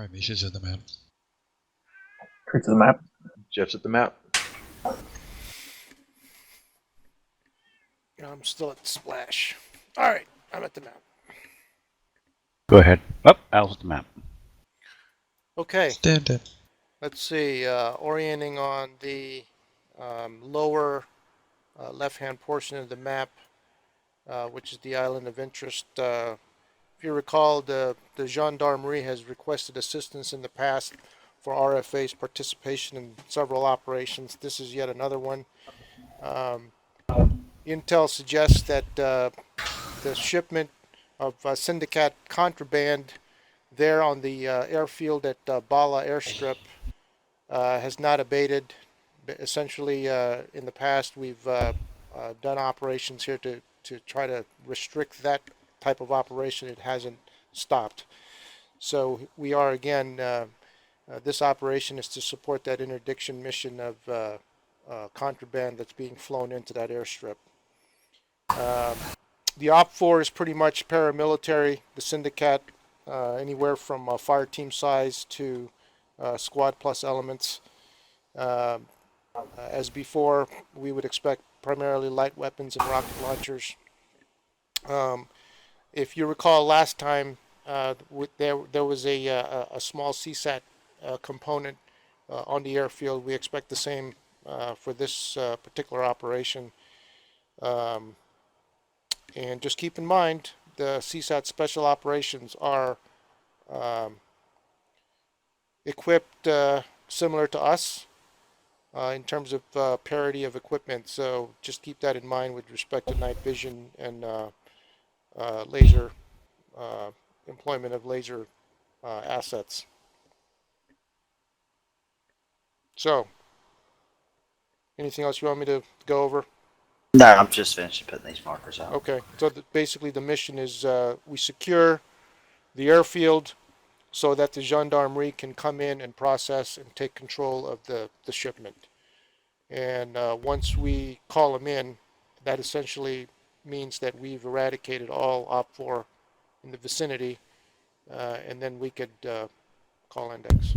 All right, Misha's at the map. Kurt's at the map. Jeff's at the map. I'm still at the splash. All right, I'm at the map. Go ahead. Oh, Al's at the map. Okay, Stand up. let's see. Orienting on the lower left-hand portion of the map, which is the island of interest. If you recall, the Gendarmerie has requested assistance in the past for RFA's participation in several operations. This is yet another one. Intel suggests that the shipment of syndicate contraband there on the airfield at BALA airstrip has not abated. Essentially, in the past, we've done operations here to try to restrict that type of operation. It hasn't stopped. So we are again, this operation is to support that interdiction mission of contraband that's being flown into that airstrip. The OPFOR is pretty much paramilitary. The syndicate, anywhere from fire team size to squad plus elements. As before, we would expect primarily light weapons and rocket launchers. If you recall last time, there was a small CSAT component on the airfield. We expect the same for this particular operation. And just keep in mind, the CSAT special operations are equipped similar to us in terms of parity of equipment. So just keep that in mind with respect to night vision and laser employment of laser assets. So, anything else you want me to go over? No, I'm just finishing putting these markers out. Okay, so basically the mission is we secure the airfield so that the Gendarmerie can come in and process and take control of the shipment. And once we call them in, that essentially means that we've eradicated all OPFOR in the vicinity, and then we could call index.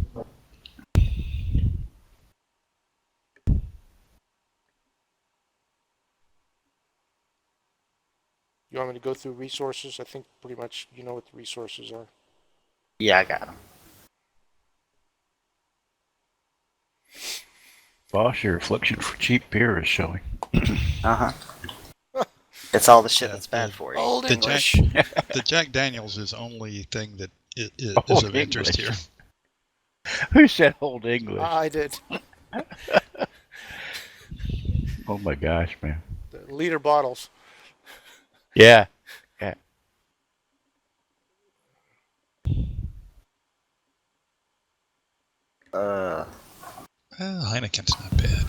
You want me to go through resources? I think pretty much you know what the resources are. Yeah, I got them. Boss, your reflection for cheap beer is showing. Uh-huh. It's all the shit that's bad for you. Old The English. The Jack Daniels is only thing that is Old of interest here. English. Who said old English? I did. Oh my gosh, man. The liter bottles. Yeah. Yeah. Heineken's not bad.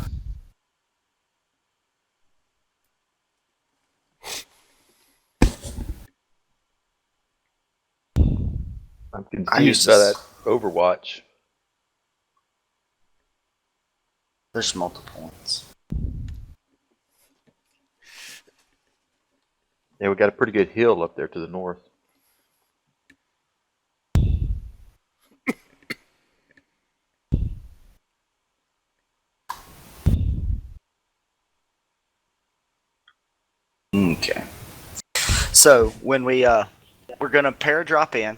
I'm I used confused by to that Overwatch. There's multiple ones. Yeah, we got a pretty good hill up there to the north. Okay. So when we're gonna paradrop in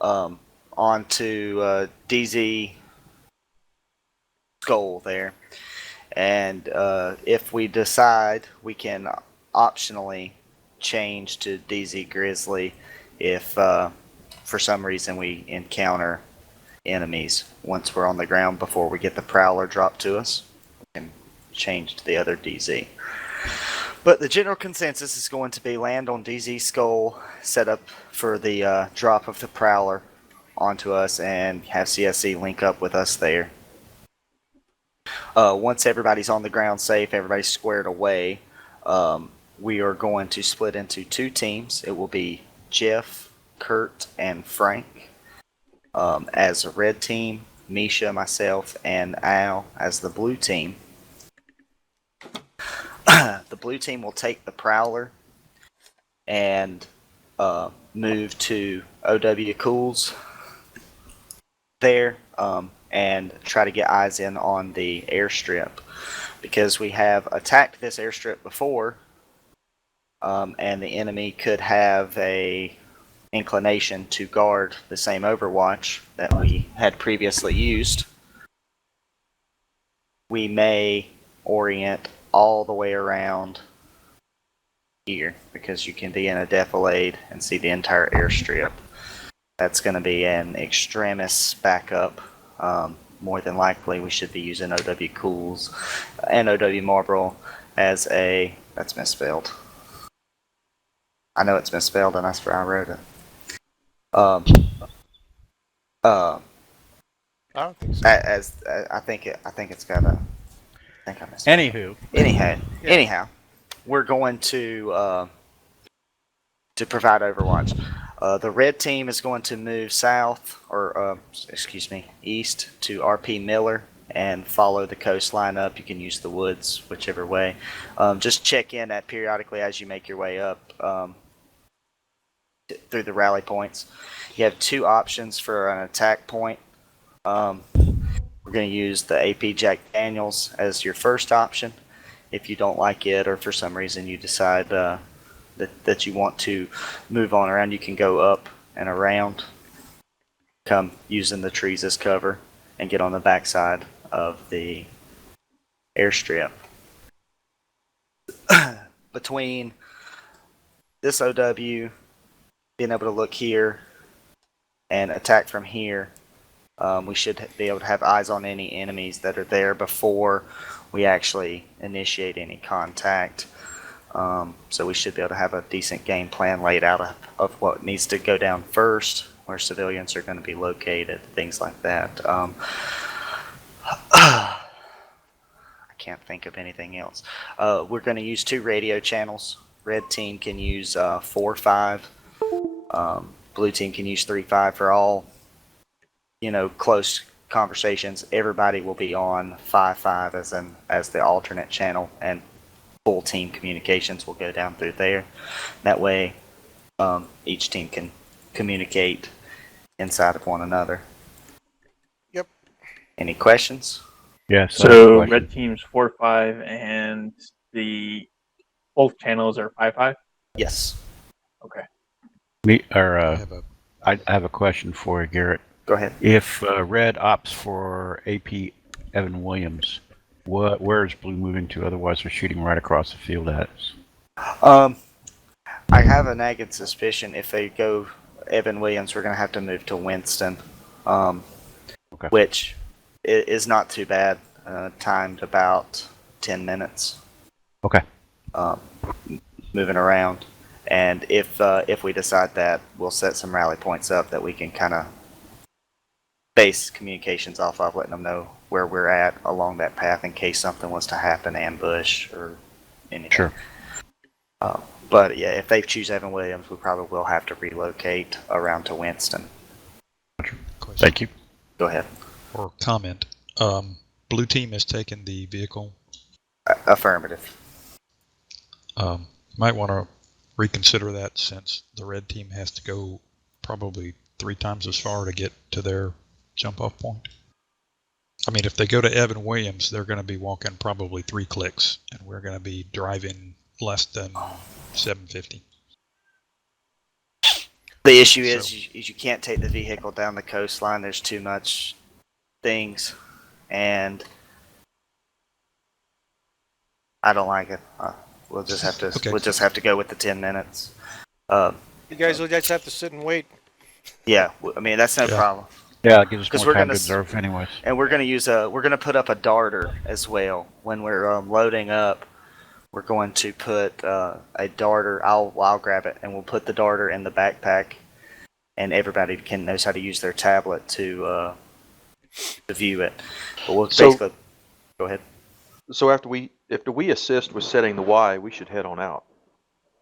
onto DZ Skull there, and if we decide, we can optionally change to DZ Grizzly if for some reason we encounter enemies once we're on the ground before we get the Prowler dropped to us. We can change to the other DZ. But the general consensus is going to be land on DZ Skull, set up for the drop of the Prowler onto us, and have CSC link up with us there. Once everybody's on the ground safe, everybody's squared away, we are going to split into two teams. It will be Jeff, Kurt, and Frank as a red team, Misha, myself, and Al as the blue team. The blue team will take the Prowler and move to OW Cool's there and try to get eyes in on the airstrip, because we have attacked this airstrip before, and the enemy could have a inclination to guard the same overwatch that we had previously used. We may orient all the way around here, because you can be in a defilade and see the entire airstrip. That's going to be an extremis backup. More than likely, we should be using OW Cools and OW Marlboro as a... That's misspelled. I know it's misspelled, and that's where I wrote it. I don't think so. I think it's got a... I think I misspelled it. Anyhow, we're going to provide Overwatch. The red team is going to move east to RP Miller and follow the coastline up. You can use the woods, whichever way. Just check in at periodically as you make your way up through the rally points. You have two options for an attack point. We're going to use the AP Jack Daniels as your first option. If you don't like it, or for some reason you decide that you want to move on around, you can go up and around, come using the trees as cover, and get on the backside of the airstrip. Between this OW being able to look here and attack from here, we should be able to have eyes on any enemies that are there before we actually initiate any contact. So we should be able to have a decent game plan laid out of what needs to go down first, where civilians are going to be located, things like that. I can't think of anything else. We're going to use 2 radio channels. Red team can use 4-5. Blue team can use 3-5 for all, close conversations. Everybody will be on 5-5 as the alternate channel, and full team communications will go down through there. That way, each team can communicate inside of one another. Yep. Any questions? Yes. So red team's 4-5 and both channels are 5-5? Yes. Okay. I have a question for you, Garrett. Go ahead. If red opts for AP Evan Williams, where is blue moving to? Otherwise, they're shooting right across the field at us. I have a nagging suspicion if they go Evan Williams, we're going to have to move to Winston, Okay. which is not too bad. Timed about 10 minutes. Okay. Moving around. And if we decide that, we'll set some rally points up that we can kind of base communications off of, letting them know where we're at along that path in case something was to happen, ambush or anything. Sure. But yeah, if they choose Evan Williams, we probably will have to relocate around to Winston. Question Thank you. Go ahead. or comment. Blue team has taken the vehicle. Affirmative. Might want to reconsider that, since the red team has to go probably 3 times as far to get to their jump-off point. I mean, if they go to Evan Williams, they're going to be walking probably 3 clicks, and we're going to be driving less than 750. The issue is you can't take the vehicle down the coastline. There's too much things, and I don't like it. We'll just have to Okay. we'll just have to go with the 10 minutes. You guys will just have to sit and wait. Yeah, I mean that's no Yeah. problem. Yeah, it gives us 'Cause more we're time gonna to observe anyways. And we're gonna put up a darter as well when we're loading up. We're going to put a darter. I'll grab it, and we'll put the darter in the backpack, and everybody knows how to use their tablet to view it. But we'll basically go ahead. So after we assist with setting the Y, we should head on out.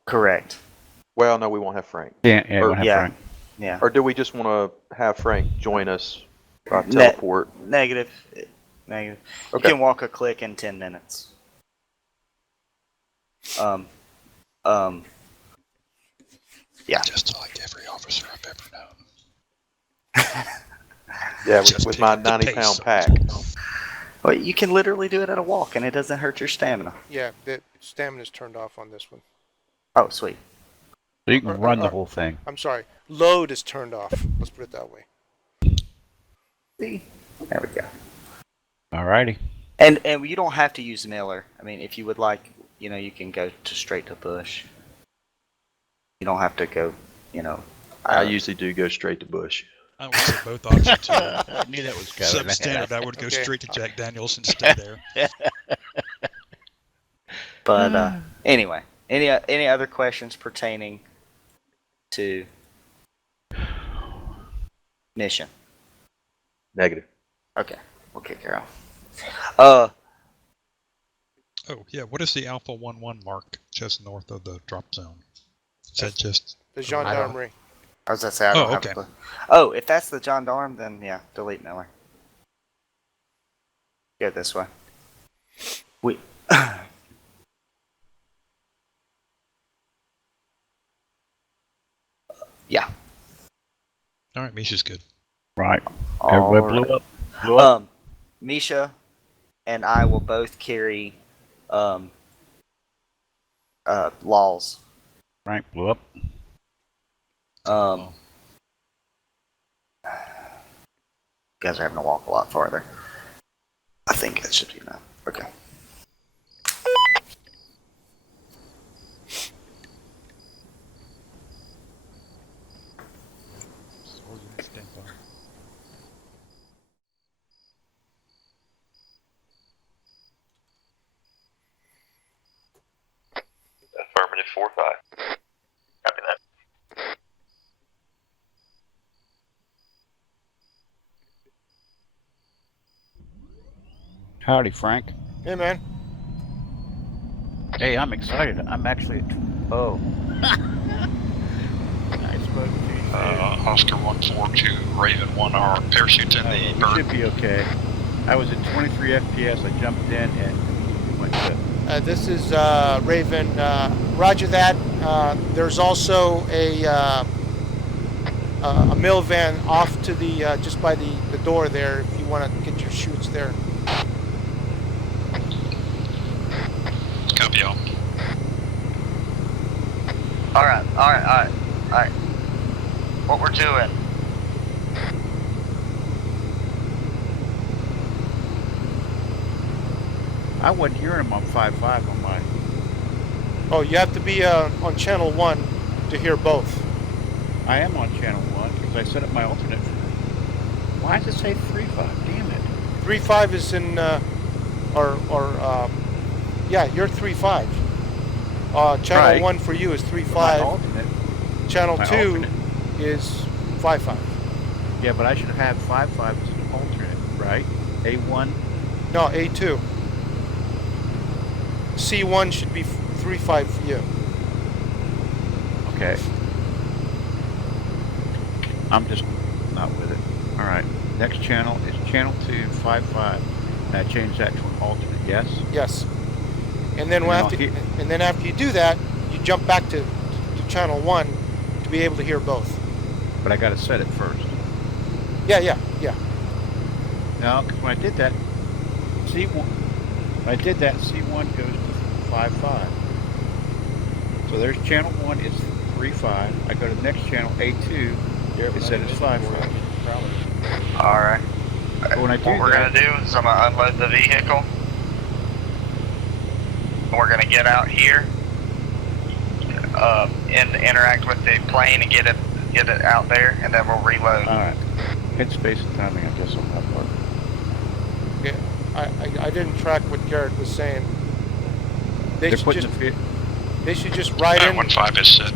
Correct. Well, no, we won't have Frank. Yeah, Or- we'll have yeah. Frank. Yeah. Or do we just want to have Frank join us by teleport? Negative. You Okay. can walk a click in 10 minutes. Yeah. Just like every officer I've ever known. Yeah, Just with pick my up the 90-pound pace. pack. Well, you can literally do it at a walk, and it doesn't hurt your stamina. Yeah, the stamina's turned off on this one. Oh, sweet. So you can run the whole thing. I'm sorry, load is turned off. Let's put it that way. See? There we go. Alrighty. And you don't have to use Miller. I mean, if you would like, you can go straight to bush. You don't have to go, I usually do go straight to bush. I would say both options are I knew that was coming. substandard. I would go Okay. straight to Jack Daniels and stay there. But anyway, any other questions pertaining to mission? Negative. Okay, we'll kick her off. Oh, yeah. What is the Alpha 11 mark just north of the drop zone? Is that just... The Gendarmerie. I was gonna say I don't Oh, have okay. a clue. Oh, if that's the gendarme, then yeah, delete Miller. Go this way. We. Yeah. All right, Misha's good. Right. Everybody blew up. Blew up. Misha and I will both carry laws. Frank blew up. You guys are having to walk a lot farther. I think that should be enough. Okay. Affirmative 4-5. Copy that. Howdy, Frank. Hey, man. Hey, I'm excited. I'm actually at... Oh. I spoke to you. Oscar 142, Raven 1, our parachute in the You bird. should be okay. I was at 23 FPS. I jumped in and went to... This is Raven. Roger that. There's also a mill van off to the just by the door there. If you want to get your chutes there. Copy all. All right. What we're doing. I wasn't hearing him on 5.5 on my... Oh, you have to be on channel 1 to hear both. I am on channel 1 because I set up my alternate. Why does it say 3.5? Damn it. 3.5 is in yeah, you're 3.5. Channel Right. 1 for you is My 3.5. alternate. Channel my 2 alternate. is 5.5. Yeah, but I should have 5.5 as an alternate, right? A1. No, A2. C1 should be 3.5 for you. Okay. I'm just not with it. All right. Next channel is channel 2, 5.5. And I changed that to an alternate. Yes. Yes. And then And after you do that, you jump back to channel 1 to be able to hear both. But I got to set it first. Yeah. No, because when I did that, C1. When I did that, C1 goes to 5.5. So there's channel 1 is 3.5. I go to the next channel, A2. It said it's 5.5. All right. But when I do What we're that, gonna do is I'm gonna unload the vehicle. We're gonna get out here and interact with the plane and get it out there, and then we'll reload. all right. Headspace and timing, I guess, on that part. Yeah. I didn't track what Garrett was saying. They They're should putting just the they should just ride in. 1.5 is set.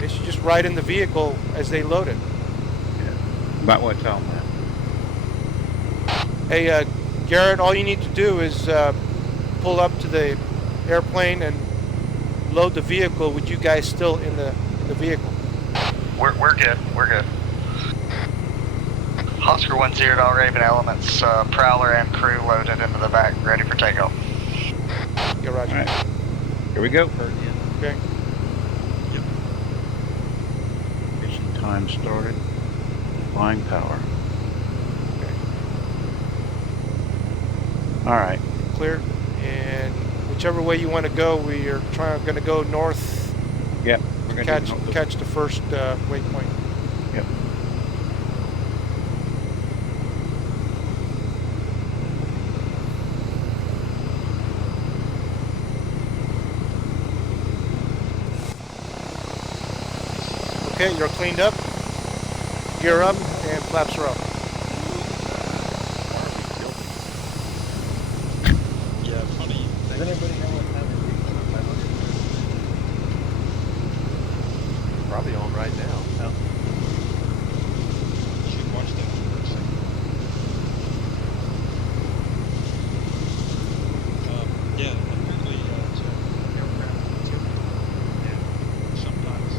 They should just ride in the vehicle as they load it. might want to tell them that. Hey, Garrett, all you need to do is pull up to the airplane and load the vehicle with you guys still in the vehicle. We're good. We're good. Oscar 1-0 to all Raven elements. Prowler and crew loaded into the back, ready for takeoff. Yeah, Roger. All right. Here we go. Okay. Mission time started. Flying power. All right. Clear. And whichever way you want to go, we are going to go north. Yep. We're gonna do Catch the first waypoint. Yep. Okay, you're cleaned up. Gear up and flaps are up. Yeah, funny. Does anybody know what time it is? Probably on right now. No. You should watch that for a second. Yeah, apparently it's aircraft. Yeah, sometimes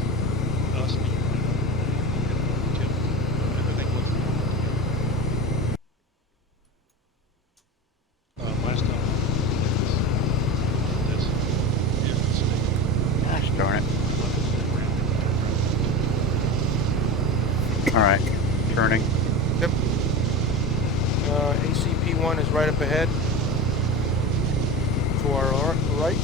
us being everything was last time that's Gosh darn it. All right. Turning. Yep. ACP-1 is right up ahead. To our right.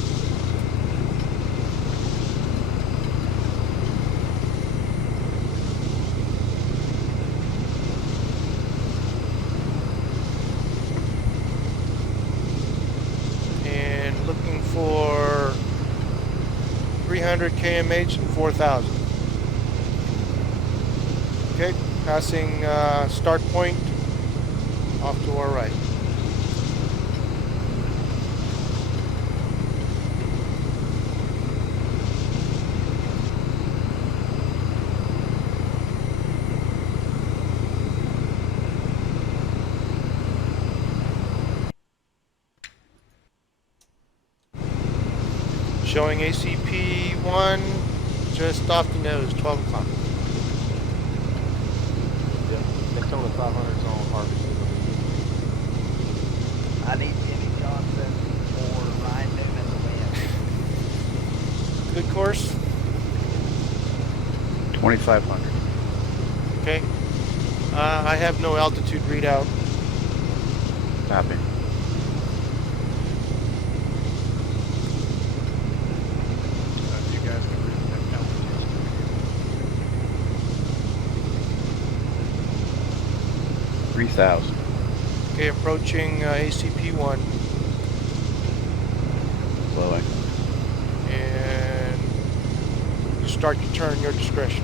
And looking for 300 kmh and 4,000. Okay, passing start point off to our right. Showing ACP-1 just off the nose, 12 o'clock. Yep. Daytona 500's on Harvey. I need Jimmy Johnson or Ryan Newman to win. Good course. 2,500. Okay. I have no altitude readout. Copy. you guys can read that altitude. 3,000. Okay, approaching ACP-1. Slowing. And you start your turn, your discretion.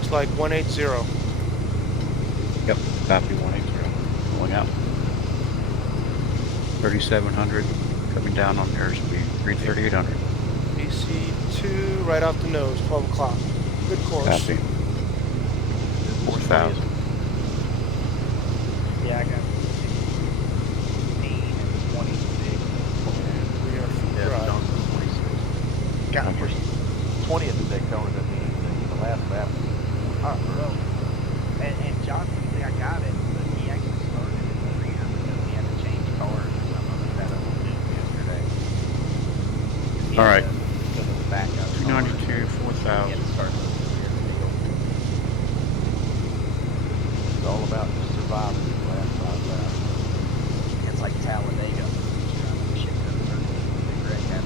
It's like 180. Yep. Copy 180. Going out. 3,700. Coming down on airspeed. 3,800. AC2 right off the nose, 12 o'clock. Good course. Copy. 4,000. Yeah, I got 16 and 26. And we are feet Yeah, dry. Johnson 26. Got Numbers. 20 at the Daytona doesn't mean anything. The last lap. bro. And Johnson, see, I got it, but he actually started in the rear because he had to change cars or something like that. I was doing yesterday. He All had right. to go to the backup car. 292, He had 4,000. to start the rear deal. It's all about just surviving the last 5 laps. It's like Talladega. Driving the shit to the circle. Big red hat.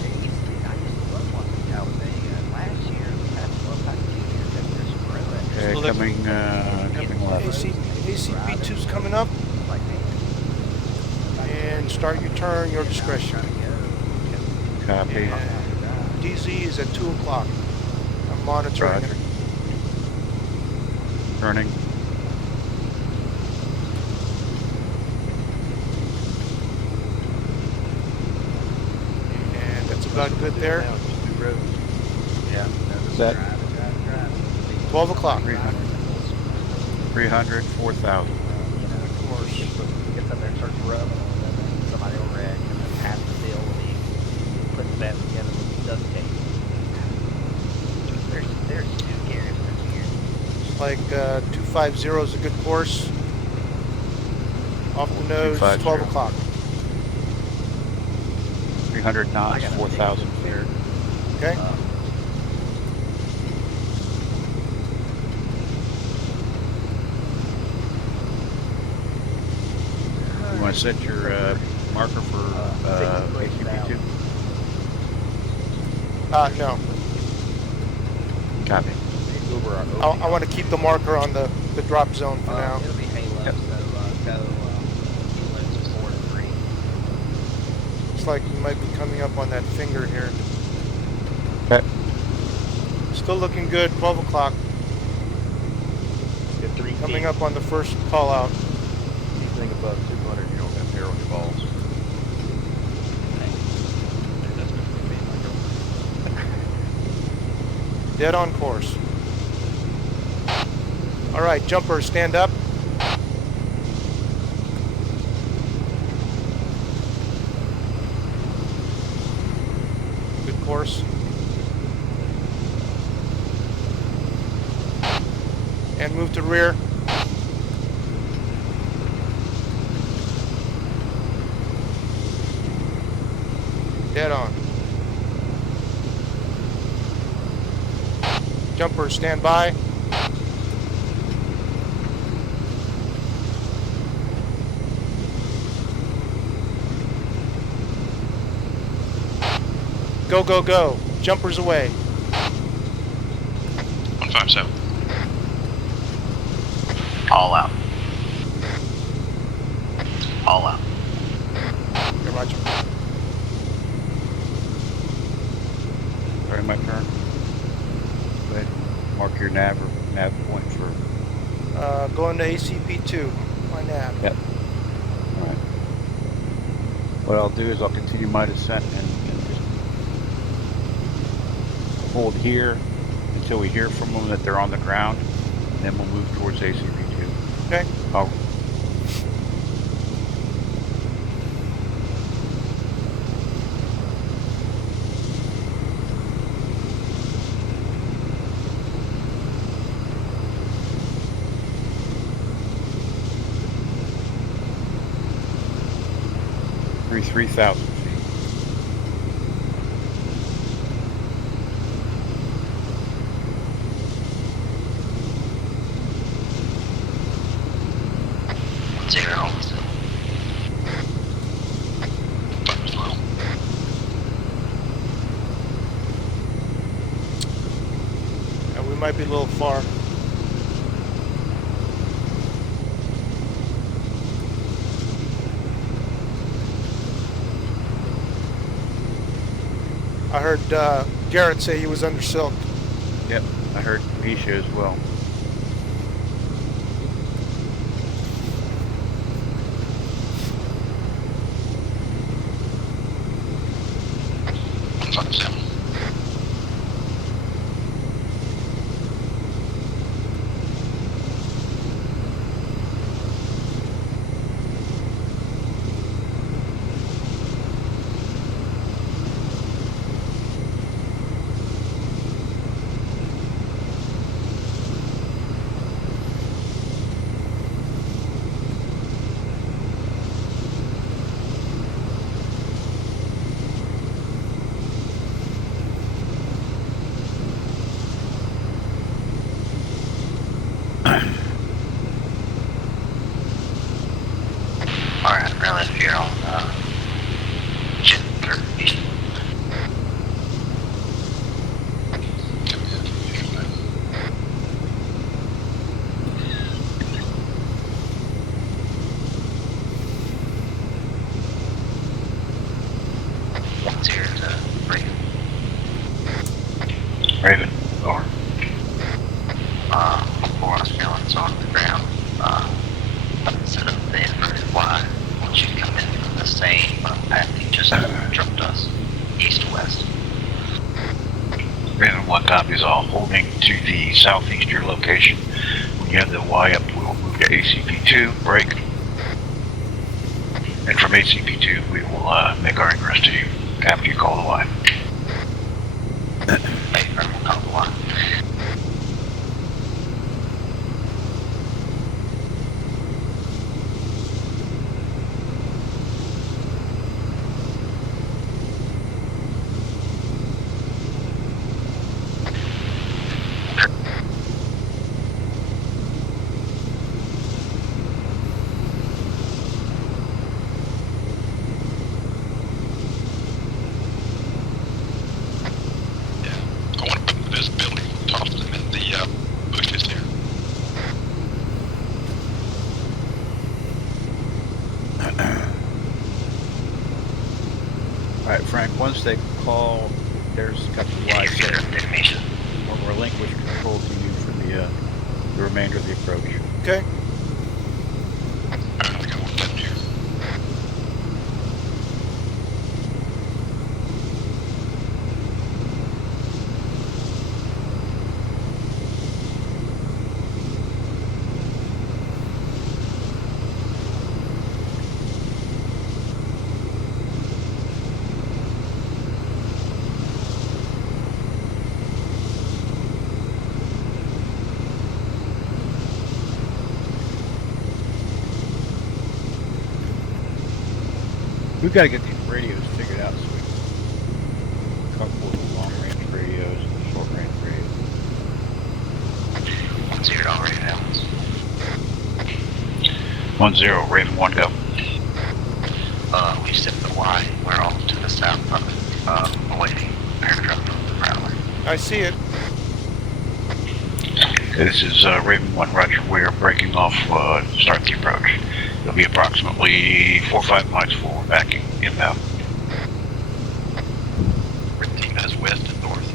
I used to love watching Talladega. And last year, past 2 years, they were screwing. Okay, Well, coming left. ACP2's coming up. Like, man, And start your turn, your discretion. Copy. And DZ is at 2 o'clock. I'm monitoring Roger. it. Turning. And that's about good there. Now it's just 2 roads. Yeah. Set. Drive. 12 o'clock. 300. 300, 4,000. Of course. Gets up there and starts rubbing on it, and then somebody will wreck, and then half the deal will be putting that together with duct tape. There's 2 gears this year. It's like 250 is a good course. Off the nose, 250. 12 o'clock. 300 I knots, got a 4,000 ticket feet. there. Okay. You want to set your marker for ACP2? No. Copy. Uber our I want to keep the marker on the drop zone for now. It'll be Halo, Yep. so go kilos 4 to 3. Looks like we might be coming up on that finger here. Okay. Still looking good. 12 o'clock. Good 3 Coming feet. up on the first call out. Anything above 200, you don't have hair on your balls. That's going to be me and my girlfriend. Dead on course. All right, jumper, stand up. Good course. And move to rear. Dead on. Jumper, stand by. Go, go, go. Jumpers away. 157. All out. All out. Okay, roger. Sorry, my turn. Go ahead. Mark your nav point for. Going to ACP2. My nav. Yep. All right. What I'll do is I'll continue my descent and just hold here until we hear from them that they're on the ground, and then we'll move towards ACP2. Okay. I'll 3,000 feet. And we might be a little far. I heard Garrett say he was under silk. Yep, I heard Misha as well. Alright, really, if you're on Jet 30. What's here to Raven? Raven, over. Before us feelings on the ground, instead of the inverted Y, once you come in from the same path you just jumped us, east-west. Raven 1 copies all, holding to the southeastern location. When you have the Y up, we'll move to ACP2, break. And from ACP2, we will make our ingress to you after you call the Y. Hey, we'll call the Y. once they call, there's got the Y set, Information. or relinquish control to you for the remainder of the approach. Okay. Let's go one button here. We've got to get these radios figured out so we can couple the long-range radios and the short-range radios. 1-0 already now. 1-0, Raven 1, go. We stepped the Y. We're off to the south of it, awaiting airdrop of the Prowler. I see it. Okay, this is Raven 1, roger. We're breaking off, start the approach. It'll be approximately 4 or 5 miles forward, backing, inbound. Red team has west and north.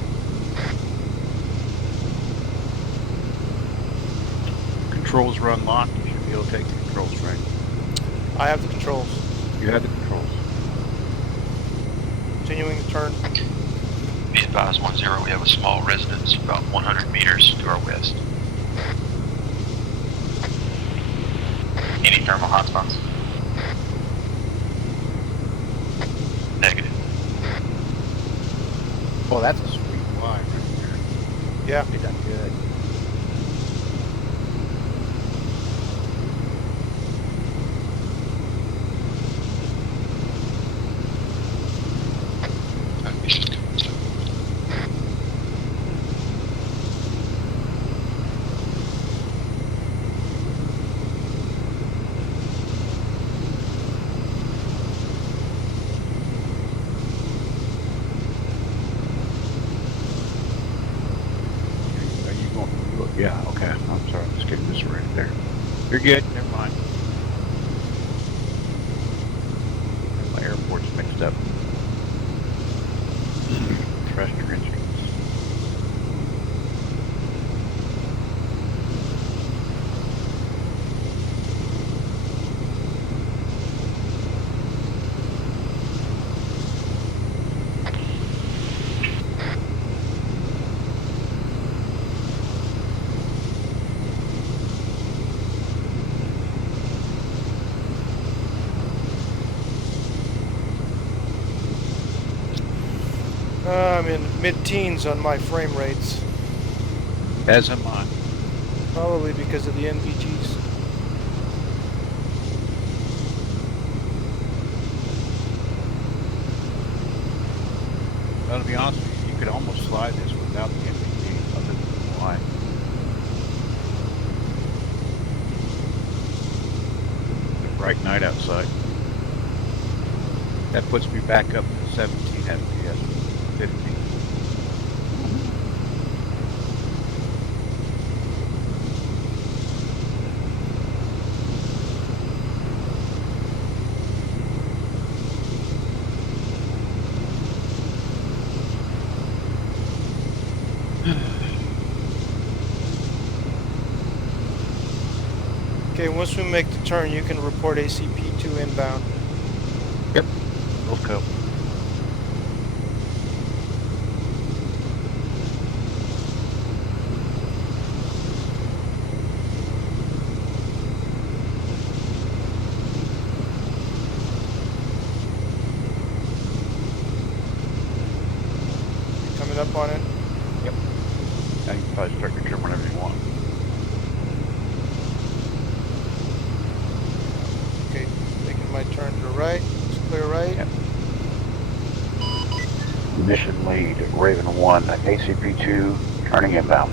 Controls run locked. You should be able to take the controls, Frank. I have the controls. You have the controls. Continuing to turn. Be advised 1-0, we have a small residence about 100 meters to our west. Any thermal hotspots? Negative. Oh, that's a sweet Y right there. Yeah. Did that good. We should go south. Are you going? Yeah, okay. I'm sorry. Let's get this right there. You're good. Never mind. My airport's mixed up. Trust your instruments. I'm in mid-teens on my frame rates. As am I. Probably because of the NVGs. Well, to be honest with you, you could almost fly this without the MVP other than the Y. It's a bright night outside. That puts me back up to 17 FPS, 15. Okay, once we make the turn, you can report ACP2 inbound. Yep. We'll go. You coming up on it? Yep. Now you can probably start your trim whenever you want. Okay, making my turn to the right. It's clear right. Yep. Mission lead, Raven 1, ACP2, turning inbound.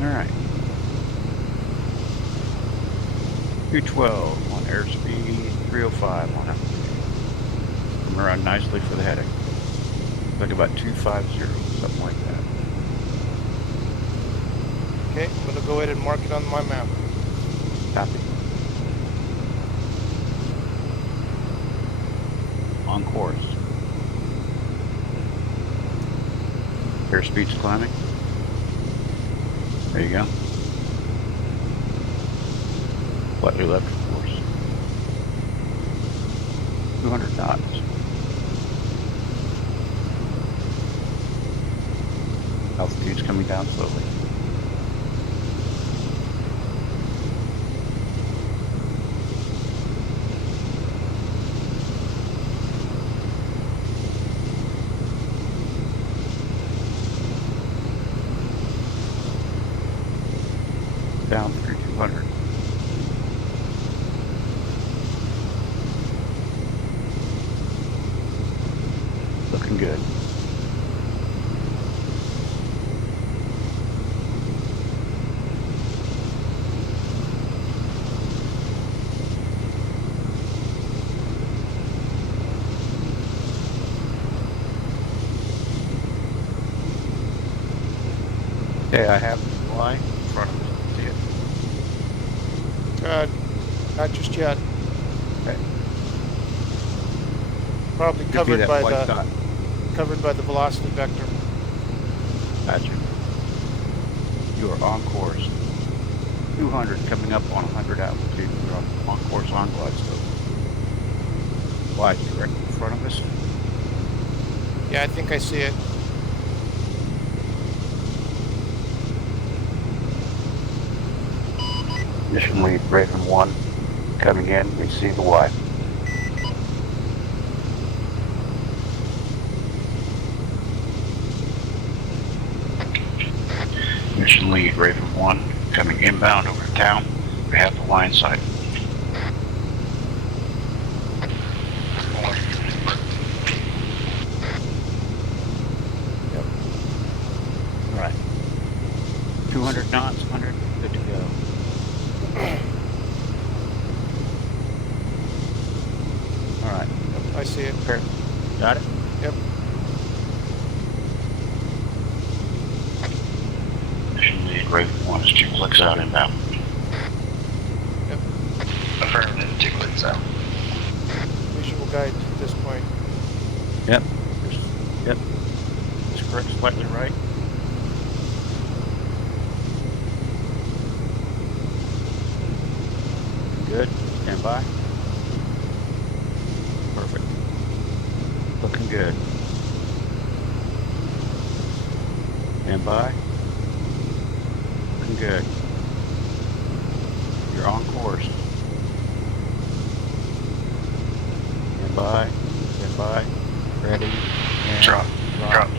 Alright. 212 on airspeed, 305 on altitude. Come around nicely for the heading. Like about 250, something like that. Okay, I'm gonna go ahead and mark it on my map. Copy. On course. Airspeed's climbing. There you go. Slightly left of course. 200 knots. Altitude's coming down slowly. Down through 200. Looking good. Okay, I have the line in front of me. See it? Not just yet. Okay. Probably Should be covered that by white the dot. velocity vector. Gotcha. You are on course. 200 coming up on 100 altitude. You're on course on glide slope. Glide directly in front of us. Yeah, I think I see it. Mission lead Raven 1 coming in. We see the Y. Mission lead Raven 1 coming inbound over town. We have the Y in sight. Yep. Alright. 200 knots, 100, good to go. Alright. Yep, I see it. Got it? Yep. Mission lead Raven 1 is 2 clicks out inbound. Affirmative, 2 clicks out. Visual guide at this point. Yep. Yep. Just correct, slightly right. Good. Stand by. Perfect. Looking good. Stand by. Looking good. You're on course. Stand by. Stand by. Ready. And Drop. Drop.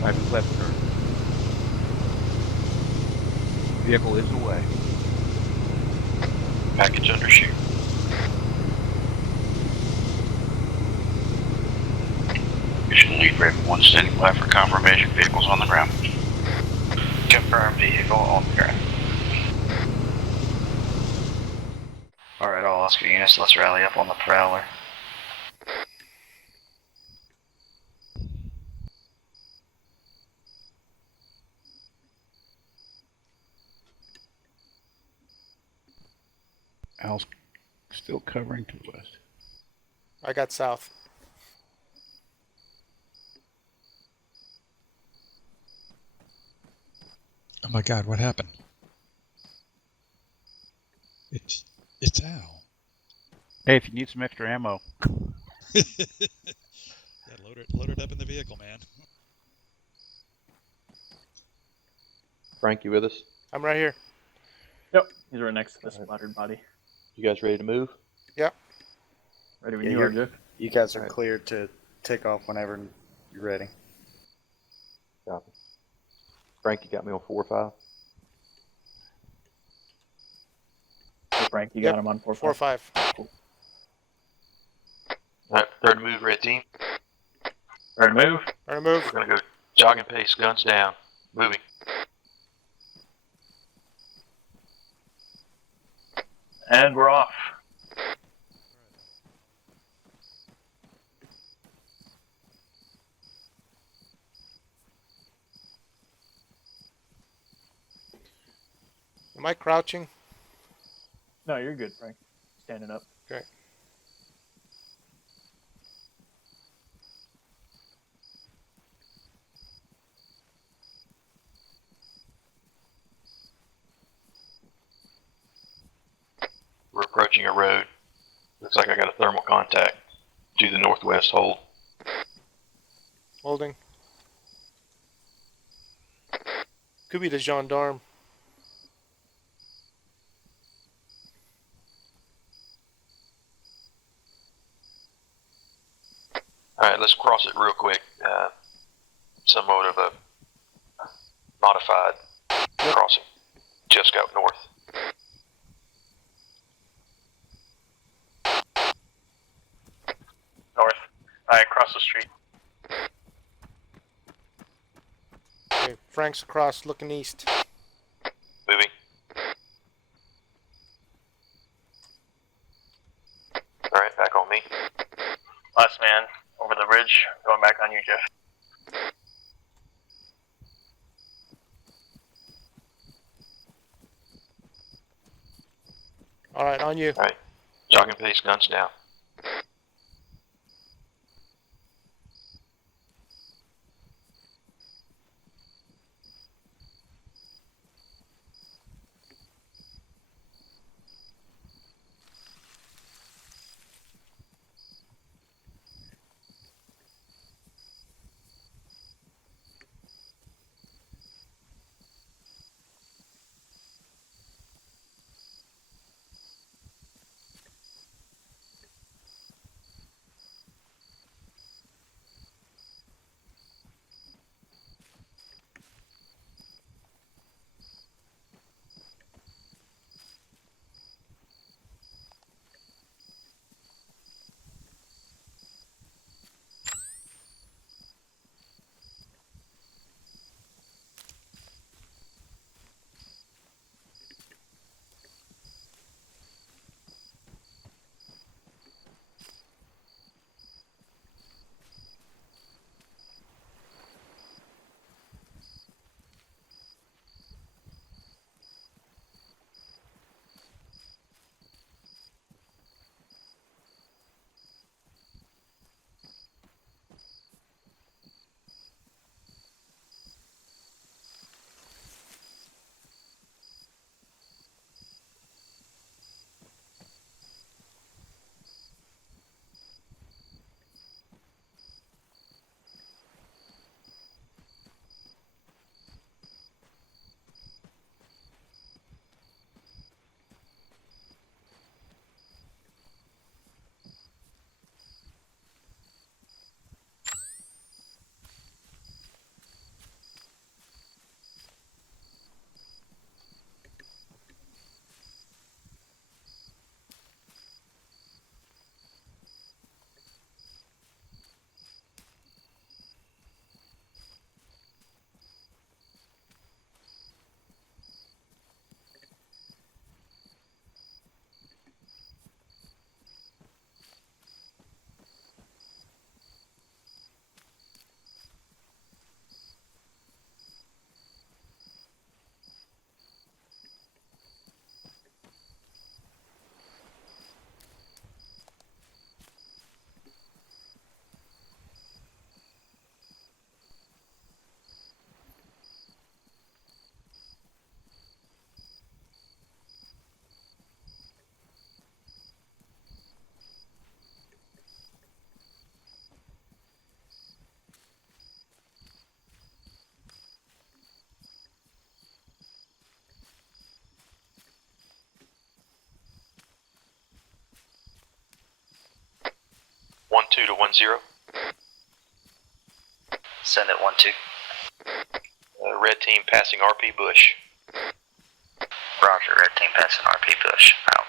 Driving left turn. Vehicle is away. Package undershoot. Mission lead Raven 1 standing by for confirmation. Vehicles on the ground. Confirmed vehicle on the ground. Alright, all Oscar units, let's rally up on the Prowler. Al's still covering to the west. I got south. Oh my God, what happened? It's Al. Hey, if you need some extra ammo. Yeah, load it up in the vehicle, man. Frank, you with us? I'm right here. Yep, he's right next to the splattered body. You guys ready to move? Ready when Yeah, you are, Jeff. You guys are Alright. cleared to take off whenever you're ready. Copy. Frank, you got me on 4-5? Hey, Frank, you Yep. got him on 4-5. 4-5. Alright, ready to move, red team. Ready to move? Ready to move. We're gonna go jogging pace, guns down. Moving. And we're off. Am I crouching? No, you're good, Frank. Standing up. Okay. We're approaching a road. Looks like I got a thermal contact to the northwest hold. Holding. Could be the gendarme. Alright, let's cross it real quick. Somewhat of a modified crossing. Just go north. North. Alright, across the street. Okay, Frank's across, looking east. Moving. Alright, back on me. Last man over the ridge. Going back on you, Jeff. All right, on you. Alright. Jogging pace, guns down. One two to 10. Send it 1-2. Red team passing RP Bush. Roger, red team passing RP Bush. Out.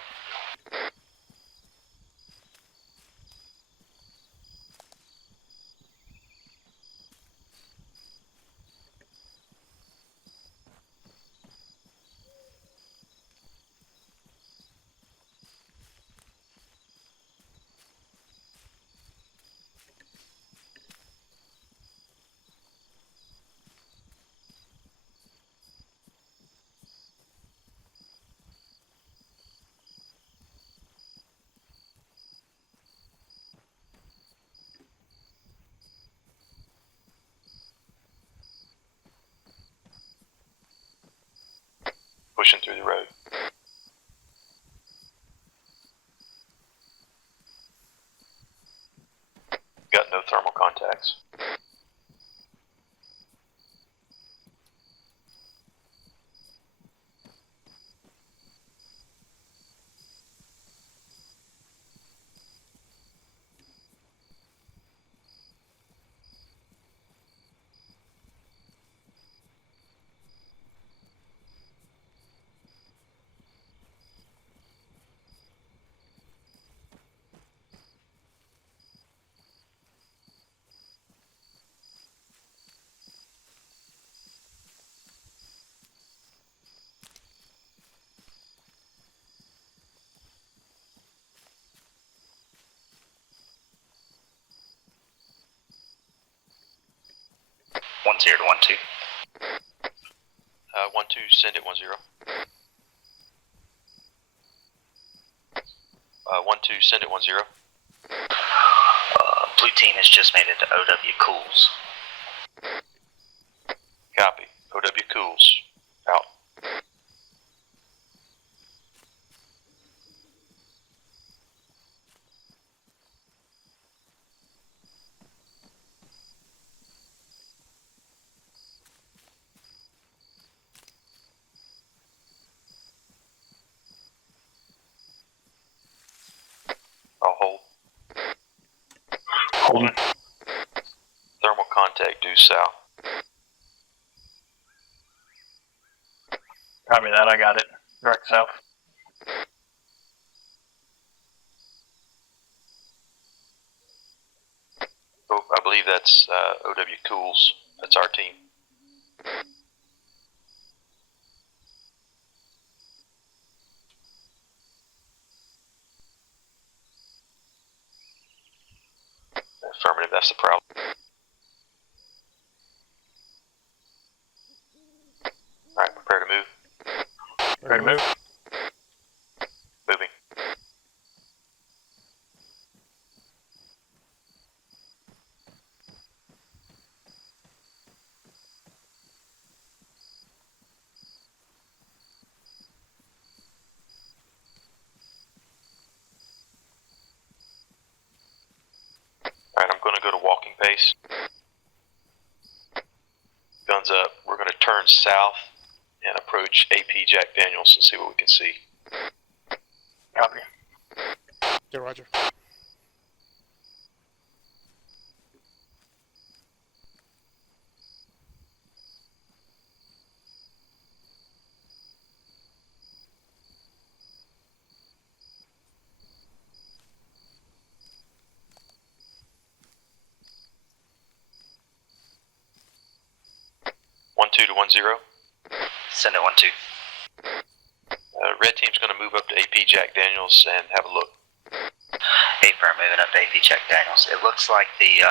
pushing through the road. Got no thermal contacts. One zero to 1-2. 1-2, send it 1-0. 1-2, send it 1-0. Blue team has just made it to OW Cools. Copy. OW Cools. Out. I'll hold. Holding. Thermal contact due south. Copy that, I got it. Direct south. Oh, I believe that's OW Cools. That's our team. Affirmative, that's the problem. Alright, prepare to move. Ready to move? Moving. Alright, I'm going to go to walking pace. Guns up. We're going to turn south and approach AP Jack Daniels and see what we can see. Copy. Yeah, roger. One two to 1-0. Send it 1-2. Red team's going to move up to AP Jack Daniels and have a look. A-firm moving up to AP Jack Daniels. It looks like the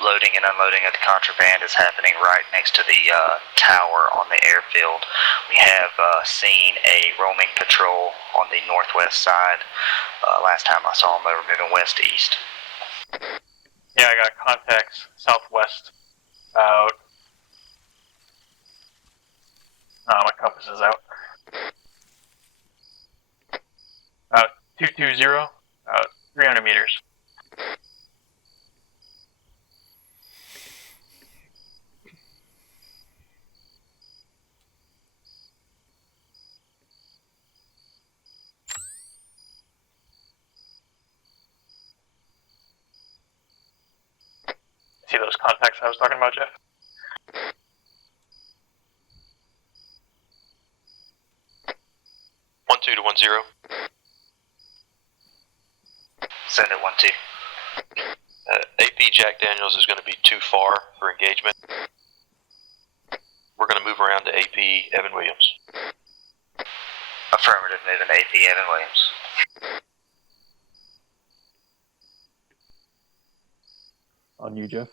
loading and unloading of the contraband is happening right next to the tower on the airfield. We have seen a roaming patrol on the northwest side. Last time I saw them, they were moving west to east. Yeah, I got contacts southwest. About. My compass is out. About 220, about 300 meters. See those contacts I was talking about, Jeff? One two to 1-0. Send it 1-2. AP Jack Daniels is going to be too far for engagement. We're going to move around to AP Evan Williams. Affirmative, moving to AP Evan Williams. On you, Jeff.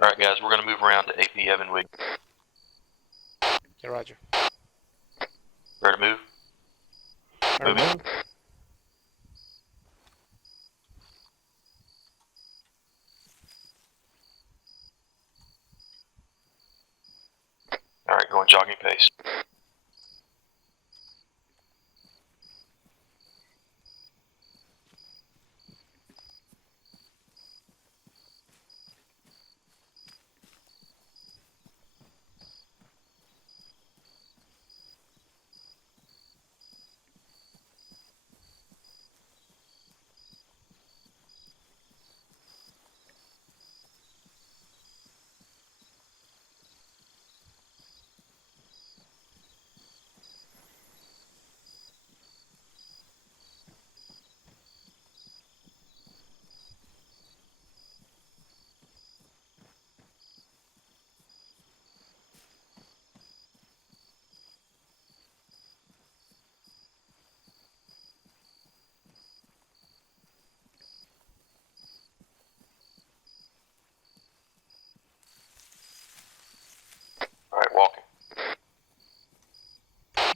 Alright guys, we're going to move around to AP Evan Williams. Yeah, roger. Ready to move? Moving. Move. Alright, going jogging pace.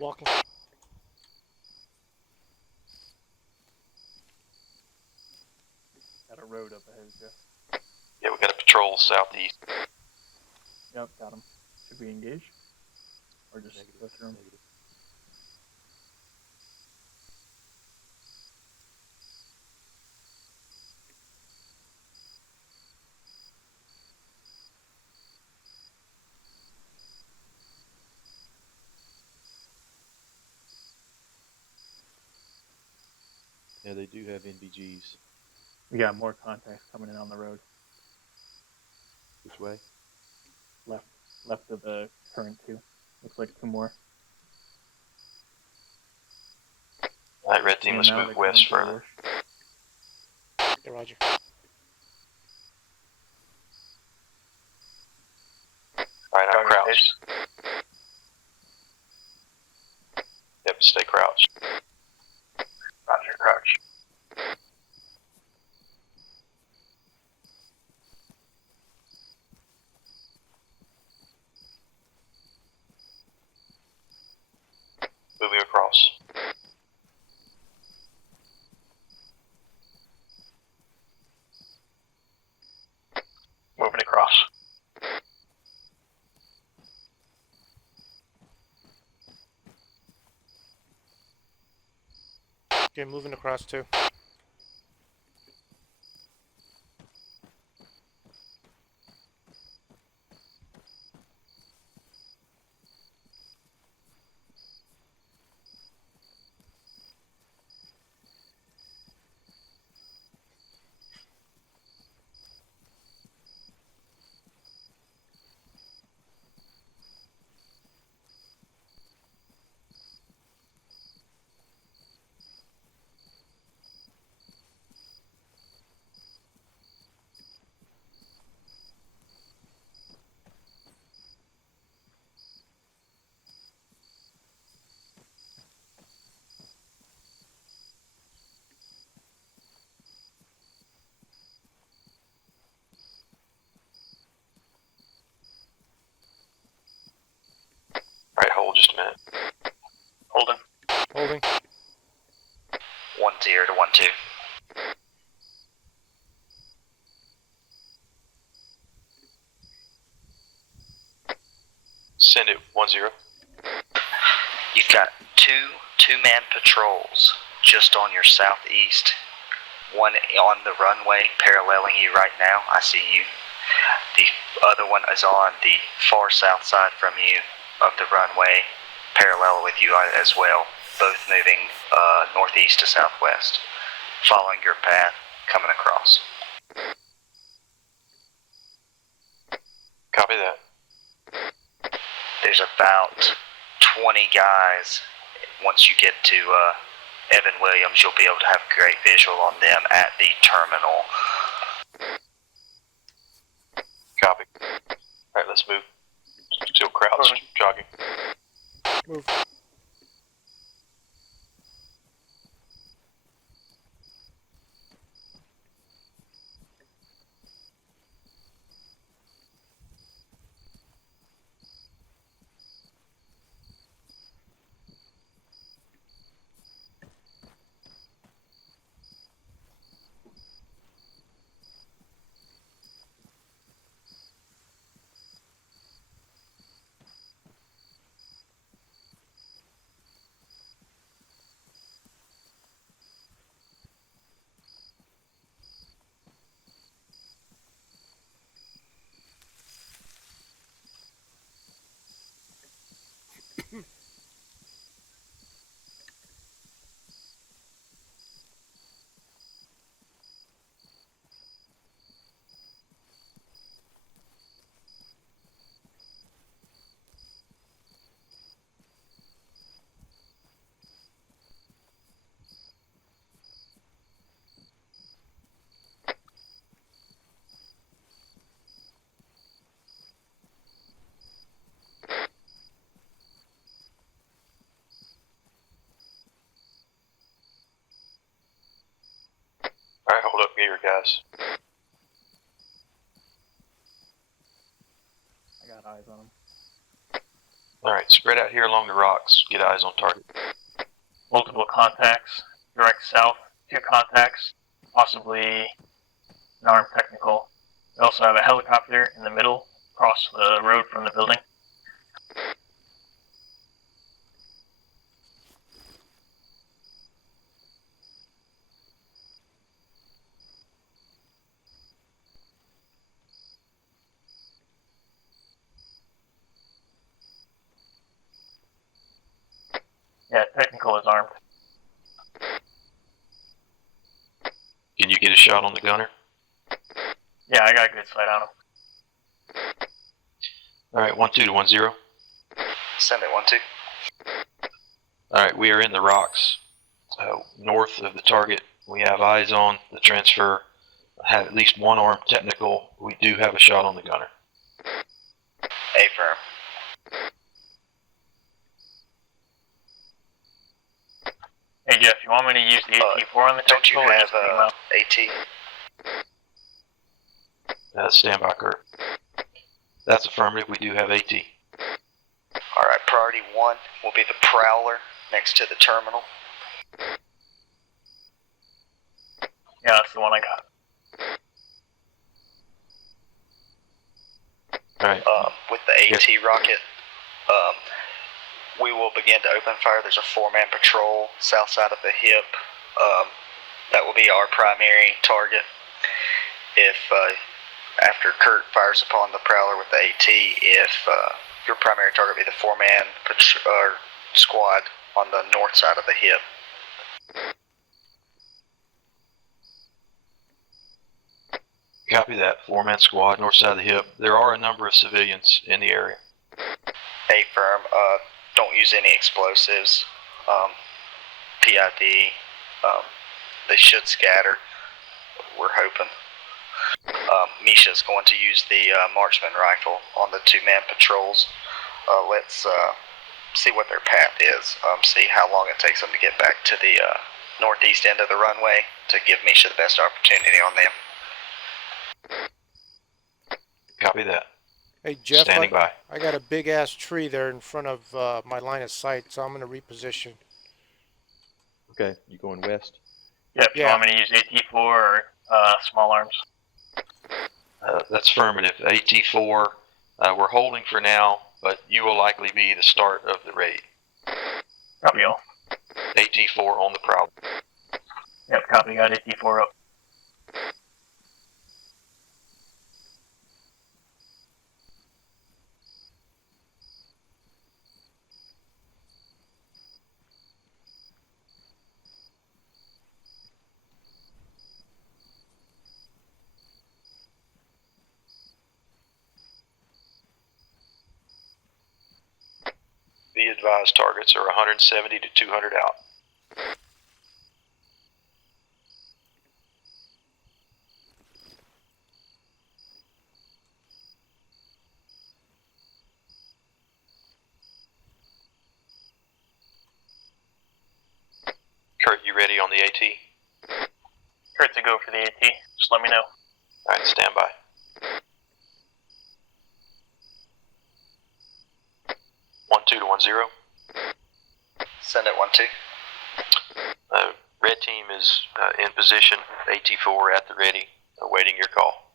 Walking. Got a road up ahead, Jeff. Yeah, we got a patrol southeast. Yep, got him. Should we engage? Or just go through him? Yeah, they do have NVGs. We got more contacts coming in on the road. Which way? Left of the current two. Looks like two more. Alright, red team, let's And now move they're west coming further. forward. Yeah, roger. Alright, I'm crouched. Yep, stay crouched. Roger, crouch. Moving across. Moving across. Okay, moving across too. Alright, hold just a minute. Holding. Holding. 10 to 12. Send it 10. You've got two-man patrols just on your southeast. One on the runway paralleling you right now. I see you. The other one is on the far south side from you of the runway, parallel with you as well. Both moving northeast to southwest, following your path, coming across. Copy that. There's about 20 guys. Once you get to Evan Williams, you'll be able to have a great visual on them at the terminal. Copy. Alright, let's move. Still crouched, jogging. Move. Alright, hold up gear, guys. I got eyes on him. Alright, spread out here along the rocks. get eyes on target. Multiple contacts, direct south, 2 contacts, possibly an armed technical. We also have a helicopter in the middle, across the road from the building. Yeah, technical is armed. Can you get a shot on the gunner? Yeah, I got a good sight on him. Alright, 1-2 to 1-0. Send it 1-2. Alright, we are in the rocks. North of the target. We have eyes on the transfer. Have at least 1 armed technical. We do have a shot on the gunner. Affirm. Hey Jeff, you want me to use the AT-4 on the Don't you technical? or have just leave him out? AT? Stand by, Kurt. That's affirmative. We do have AT. Alright, priority 1 will be the Prowler next to the terminal. Yeah, that's the one I got. Alright. With the AT rocket, we will begin to open fire. There's a 4-man patrol south side of the hip. That will be our primary target. If after Kurt fires upon the Prowler with the AT, if your primary target be the 4-man squad on the north side of the hip. Copy that. 4-man squad, north side of the hip. There are a number of civilians in the area. Affirm. Don't use any explosives. PID. They should scatter. We're hoping. Misha's going to use the marksman rifle on the 2-man patrols. Let's see what their path is. See how long it takes them to get back to the northeast end of the runway to give Misha the best opportunity on them. Copy that. Hey Jeff, Standing by. I got a big ass tree there in front of my line of sight, so I'm gonna reposition. Okay, you going west? Yeah, if you want me to use AT-4 or small arms. That's affirmative. AT-4, we're holding for now, but you will likely be the start of the raid. Copy all. AT-4 on the prowl. Yep, copy. Got AT-4 up. Be advised, targets are 170 to 200 out. Kurt, you ready on the AT? Kurt to go for the AT. Just let me know. Alright, stand by. One two to 1-0. Send it 1-2. Red team is in position. AT-4 at the ready, awaiting your call.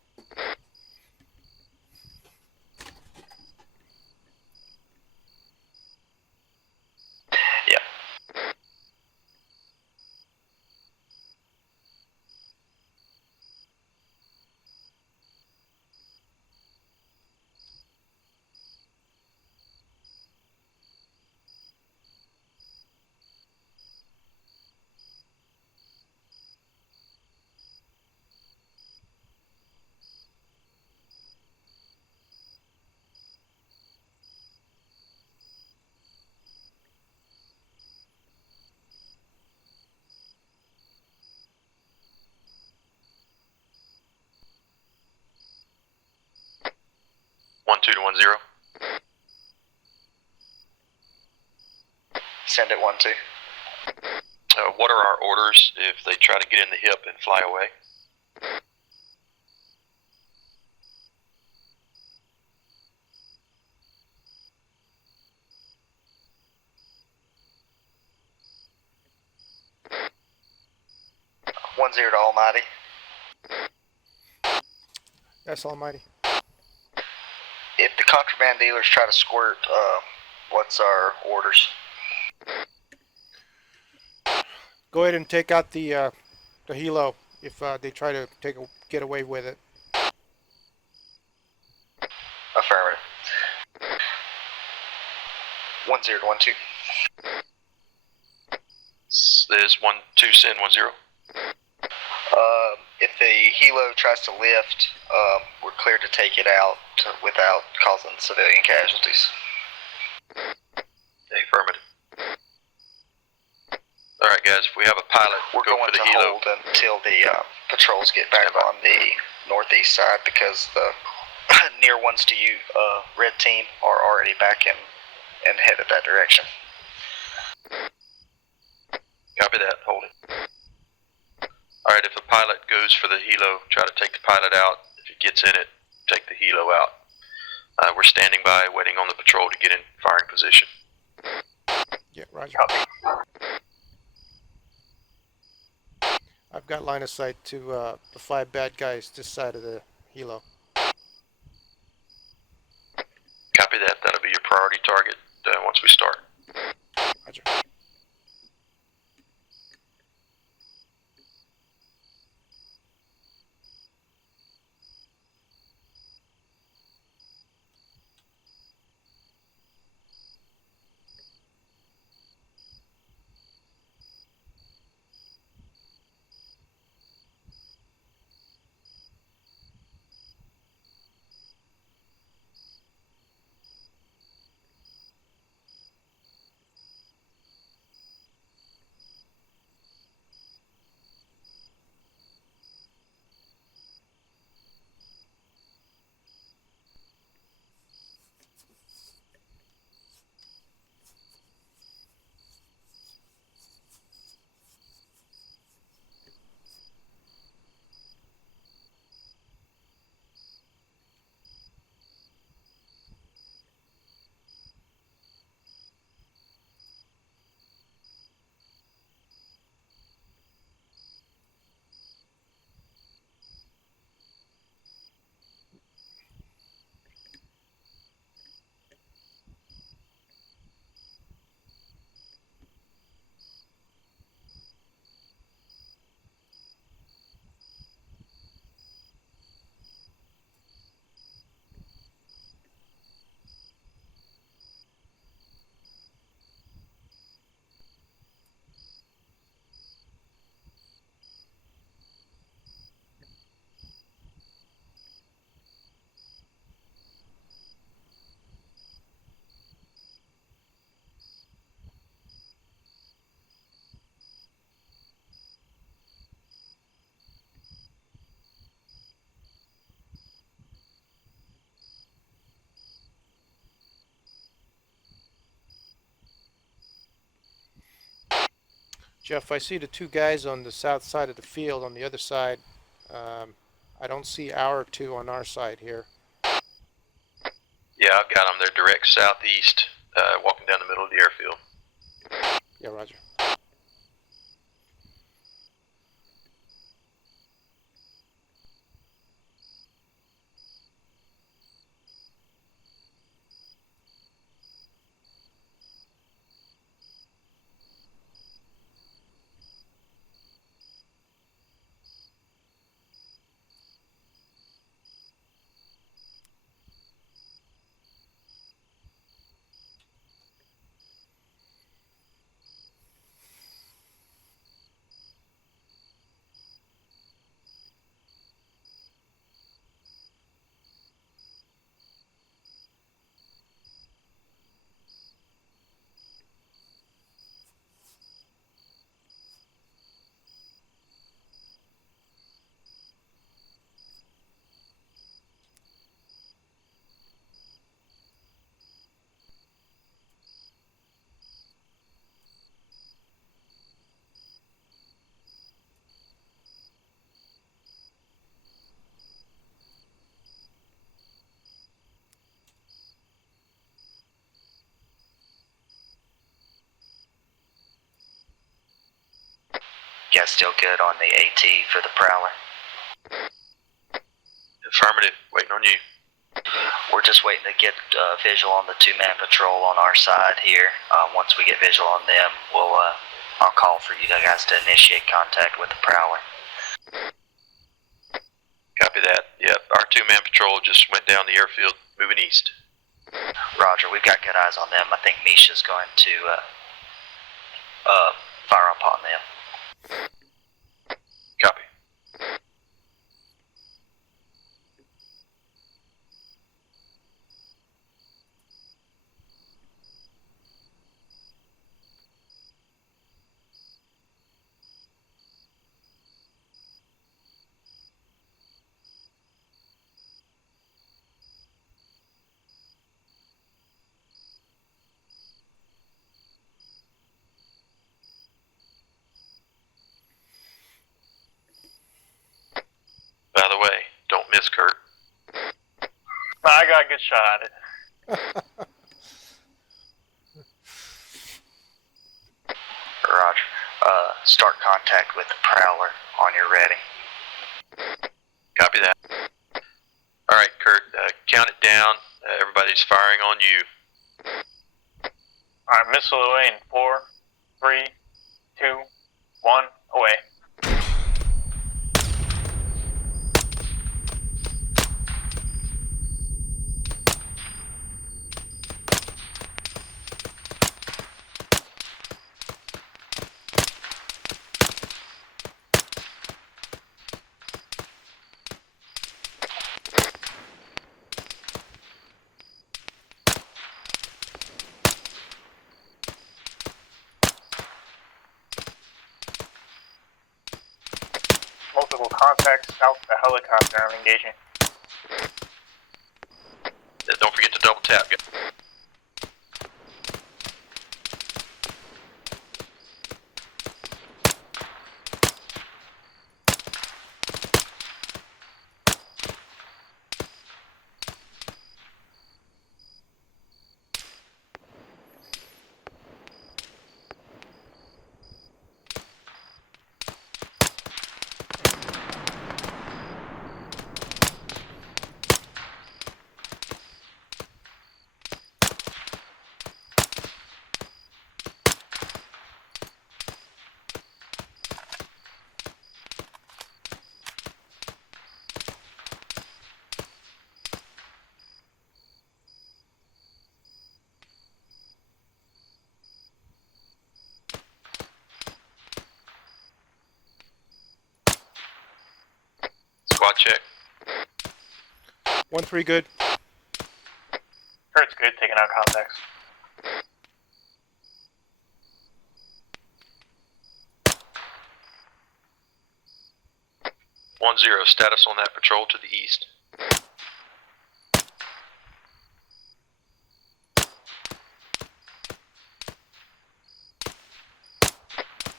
Yeah. One two to 1-0. Send it 1-2. What are our orders if they try to get in the hip and fly away? 1-0 to Almighty. That's Almighty. If the contraband dealers try to squirt, what's our orders? Go ahead and take out the helo if they try to get away with it. Affirmative. 1-0 to 1-2. There's 1-2 send 1-0. If the helo tries to lift, we're cleared to take it out without causing civilian casualties. Affirmative. All right, guys. If we have a pilot, We're go going for the to helo. hold until the patrols get back on the northeast side because the near ones to you, red team, are already back and headed that direction. Copy that. Hold it. All right. If a pilot goes for the helo, try to take the pilot out. If he gets in it, take the helo out. We're standing by, waiting on the patrol to get in firing position. Yeah, Roger. Copy. I've got line of sight to the 5 bad guys this side of the helo. Copy that. That'll be your priority target once we start. Roger. Jeff, I see the 2 guys on the south side of the field on the other side. I don't see our 2 on our side here. Yeah, I've got them. They're direct southeast, walking down the middle of the airfield. Yeah, Roger. You guys still good on the AT for the Prowler? Affirmative. Waiting on you. We're just waiting to get visual on the two-man patrol on our side here. Once we get visual on them, I'll call for you guys to initiate contact with the Prowler. Copy that. Yep, our two-man patrol just went down the airfield, moving east. Roger, we've got good eyes on them. I think Misha's going to fire upon them. Copy. By the way, don't miss Kurt. I got a good shot at it. Roger. Start contact with the Prowler on your ready. Copy that. All right, Kurt, count it down. Everybody's firing on you. Alright, missile away in 4, 3, 2, 1, away. Multiple contacts south of the helicopter. I'm engaging. Don't forget to double tap. 1-3 good. Kurt's good, taking out contacts. One zero. Status on that patrol to the east.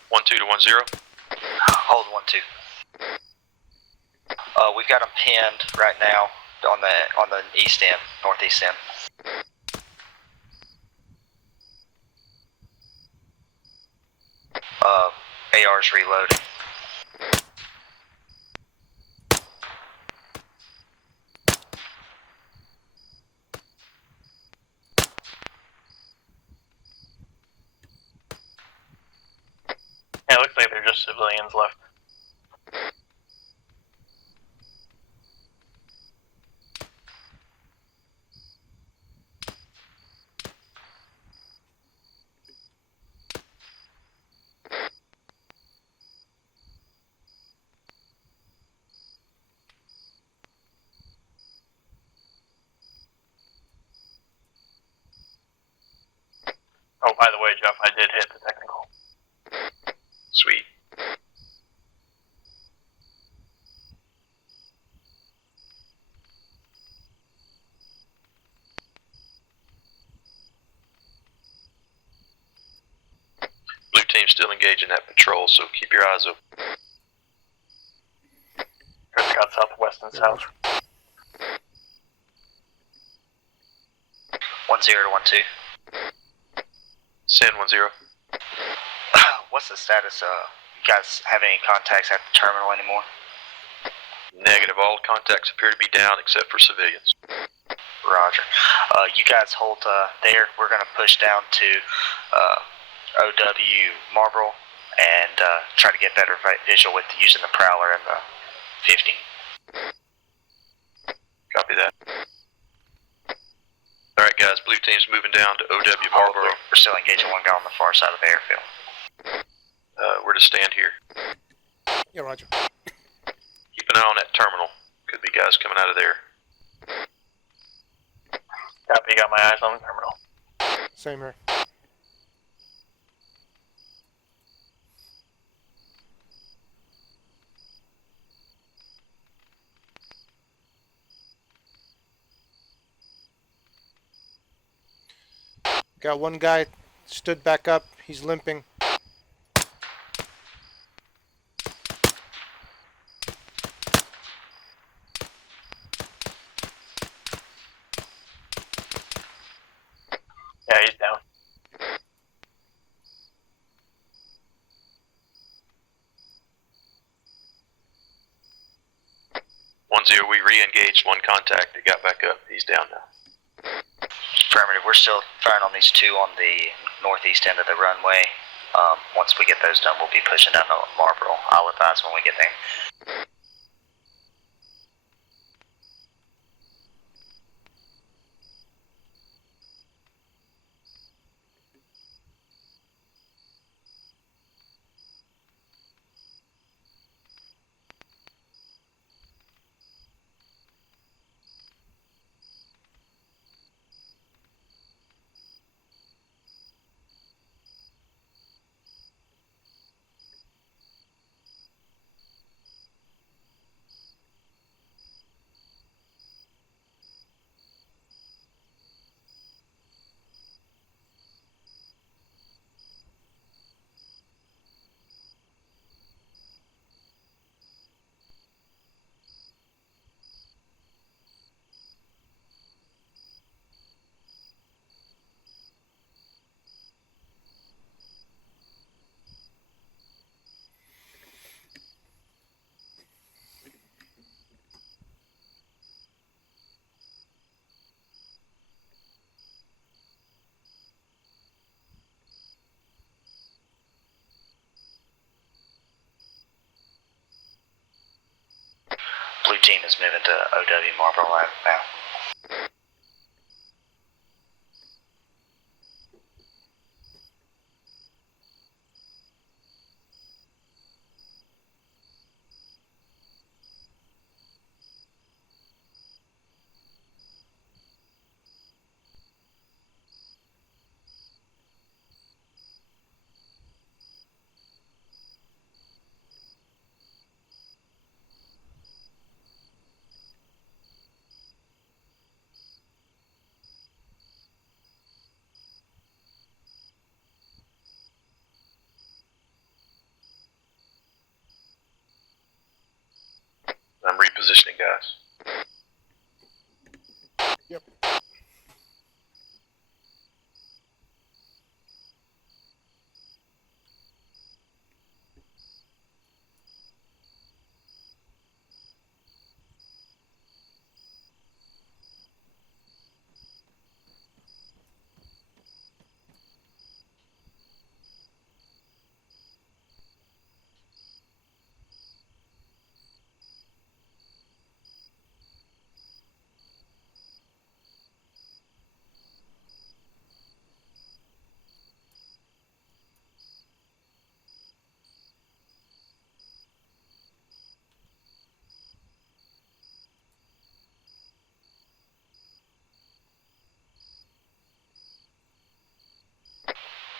One two to 10. Hold 1-2. We've got them pinned right now on the east end, northeast end. AR's reloading. Yeah, it looks like they're just civilians left. Oh, by the way, Jeff, I did hit the technical. Sweet. Blue team's still engaged in that patrol, so keep your eyes open. Kurt's got southwest and south. 1-0 to 1-2. Send 10. What's the status of guys have any contacts at the terminal anymore? Negative. All contacts appear to be down except for civilians. Roger. You guys hold there. We're going to push down to OW Marlboro and try to get better visual with using the Prowler and the 50. Copy that. Alright guys, blue team's moving down to OW Marlboro. We're still engaging one guy on the far side of the airfield. We're to stand here. Yeah, Roger. Keep an eye on that terminal. Could be guys coming out of there. Copy, got my eyes on the terminal. Same here. Got one guy stood back up. He's limping. Yeah, he's down. We re-engaged one contact that got back up. He's down now. Affirmative. We're still firing on these two on the northeast end of the runway. Once we get those done, we'll be pushing down to Marlboro. I'll advise when we get there. Blue team is moving to OW Marlboro Lab now. I'm repositioning, guys. Yep.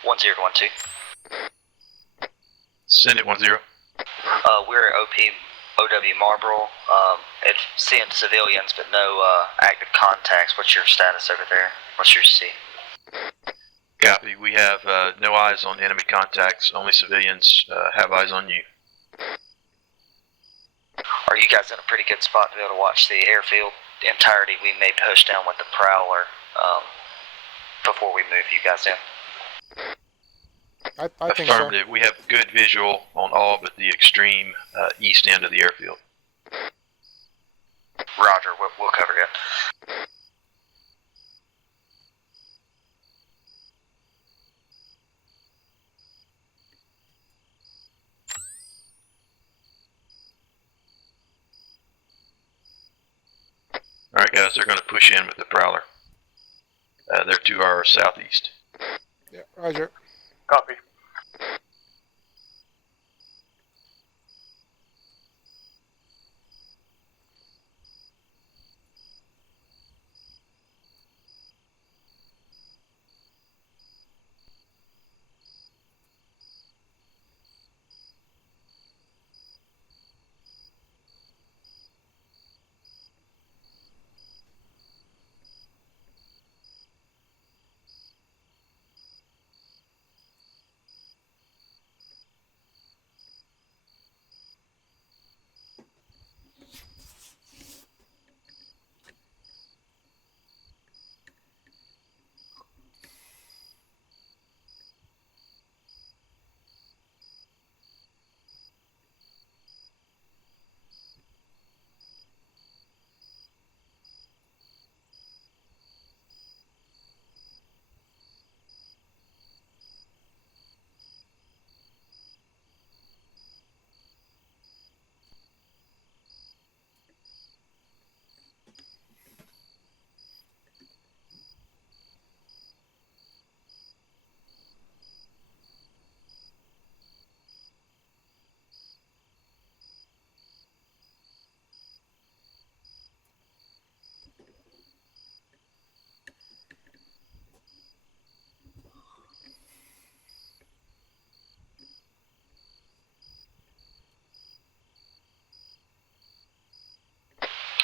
One zero to 1 2. Send it 1-0. We're at OW Marlboro. It's seeing civilians, but no active contacts. What's your status over there? What's your C? Copy. We have no eyes on enemy contacts. Only civilians have eyes on you. Are you guys in a pretty good spot to be able to watch the airfield? The entirety we may push down with the Prowler before we move you guys in. I think so. Affirmative. We have good visual on all but the extreme east end of the airfield. Roger, we'll cover it. All right, guys, they're going to push in with the Prowler. They're to our southeast. Yeah, Roger. Copy.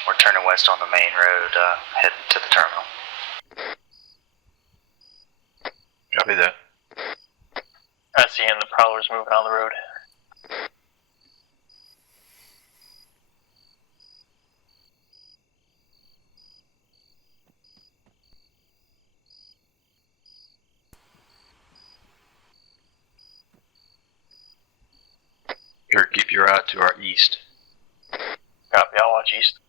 We're turning west on the main road, heading to the terminal. Copy that. I see him. The Prowler's moving on the road. Kirk, keep your eye to our east. Copy. I'll watch east.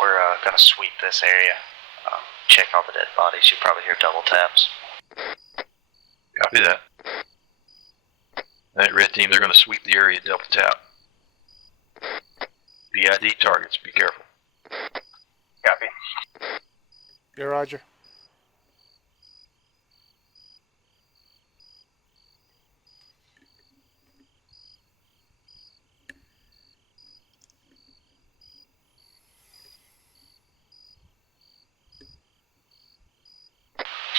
We're gonna sweep this area, check all the dead bodies. You probably hear double taps. Copy that. Alright, red team, they're going to sweep the area double tap. BID targets, be careful. Copy. Yeah, Roger.